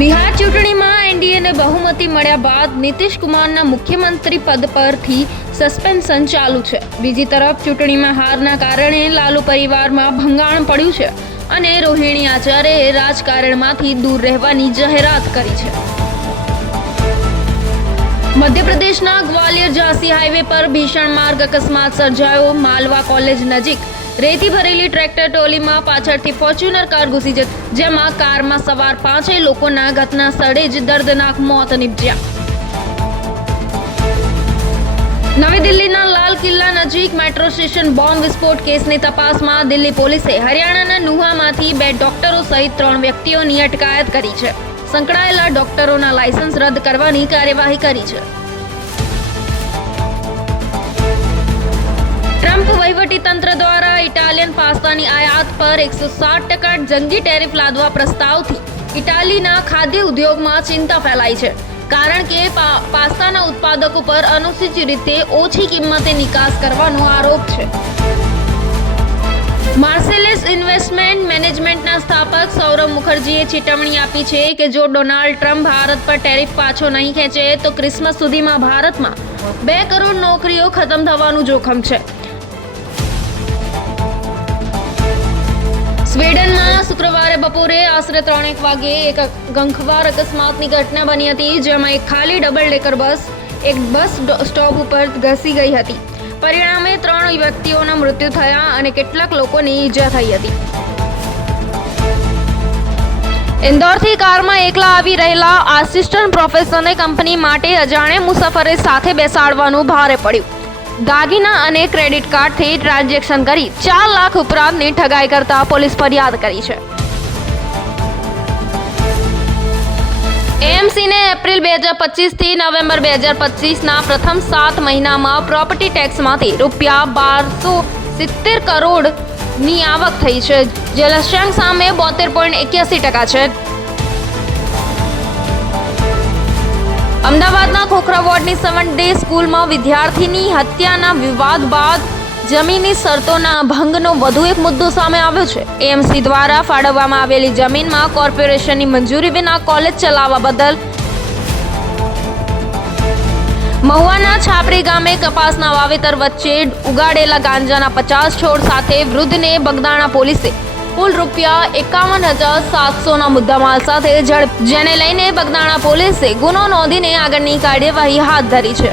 બિહાર ચૂંટણીમાં એનડીએને બહુમતી મળ્યા બાદ નીતિશ કુમારના મુખ્યમંત્રી પદ પરથી સસ્પેન્શન ચાલુ છે। બીજી તરફ ચૂંટણીમાં હારના કારણે લાલુ પરિવારમાં ભંગાણ પડ્યું છે અને રોહિણી આચાર્યએ રાજકારણમાંથી દૂર રહેવાની જાહેરાત કરી છે। મધ્યપ્રદેશના ગ્વાલિયર ઝાંસી હાઈવે પર ભીષણ માર્ગ અકસ્માત સર્જાયો। માલવા કોલેજ નજીક રેતી ભરેલી ટ્રેક્ટર ટ્રોલીમાં પાછળથી ફોર્ચ્યુનર કાર ઘૂસી જઈ, જેમાં કારમાં સવાર 5 લોકોના ઘટના સ્થળે જ દર્દનાક મોત નીપજ્યા। નવી દિલ્હીના લાલ કિલ્લા નજીક મેટ્રો સ્ટેશન બોમ્બ વિસ્ફોટ કેસની તપાસમાં દિલ્હી પોલીસે હરિયાણાના નુહામાંથી 2 ડોક્ટરો સહિત 3 વ્યક્તિઓની અટકાયત કરી છે। સંકળાયેલા ડોક્ટરોના લાયસન્સ રદ કરવાની કાર્યવાહી કરી છે। ટ્રમ્પ વહીવટીતંત્ર દ્વારા ઇટાલિયન પાસ્તાની આયાત પર 160% જંગી ટેરિફ લાદવા પ્રસ્તાવથી ઇટાલીના ખાદ્ય ઉદ્યોગમાં ચિંતા ફેલાઈ છે, કારણ કે પાસ્તાના ઉત્પાદકો પર અનુચિત રીતે ઓછી કિંમતે નિકાસ કરવાનો આરોપ છે। માર્સેલેસ ઇન્વેસ્ટમેન્ટ મેનેજમેન્ટના સ્થાપક સૌરવ મુખર્જીએ ચેતવણી આપી છે કે જો ડોનાલ્ડ ટ્રમ્પ ભારત પર ટેરિફ પાછો નહીં ખેંચે તો ક્રિસમસ સુધીમાં ભારતમાં 2 કરોડ નોકરીઓ ખતમ થવાનું જોખમ છે। સ્વીડનમાં શુક્રવારે બપોરે આશરે 3:01 વાગ્યે એક ગંખવાર અકસ્માતની ઘટના બની હતી, જેમાં એક ખાલી ડબલ ડેકર બસ એક બસ સ્ટોપ ઉપર ઘસી ગઈ હતી। પરિણામે 3 વ્યક્તિઓના મૃત્યુ થયા અને કેટલાક લોકોની ઈજા થઈ હતી। ઇન્દોરથી કારમાં એકલા આવી રહેલા આસિસ્ટન્ટ પ્રોફેસરને કંપની માટે અજાણે મુસાફરે સાથે બેસાડવાનું ભારે પડ્યું। દાગીના અને ક્રેડિટ કાર્ડથી ટ્રાન્ઝેક્શન કરી 4 લાખ ઉપરાંતની ઠગાઈ કરતા પોલીસ ફરિયાદ કરી છે। એએમસીને એપ્રિલ 2025 થી નવેમ્બર 2025ના પ્રથમ 7 મહિનામાં પ્રોપર્ટી ટેક્સમાંથી ₹1270 કરોડની આવક થઈ છે, જે લક્ષ્યાંક સામે 72.81% છે। અમદાવાદના ખોખરા વોર્ડની 7 ડે સ્કૂલમાં વિદ્યાર્થીની હત્યાના વિવાદ બાદ જમીનની શરતોના ભંગનો વધુ એક મુદ્દો સામે આવ્યો છે। એએમસી દ્વારા ફાળવવામાં આવેલી જમીનમાં કોર્પોરેશનની મંજૂરી વિના કોલેજ ચલાવવા બદલ મહુવાના છાપરી ગામે કપાસના વાવેતર વચ્ચે ઉગાડેલા ગાંજાના 50 છોડ સાથે વૃદ્ધને બગદાણા પોલીસે કુલ ₹51,700ના મુદ્દામાલ સાથે ઝડપ, જેને લઈને બગદાણા પોલીસે ગુનો નોંધીને આગળની કાર્યવાહી હાથ ધરી છે।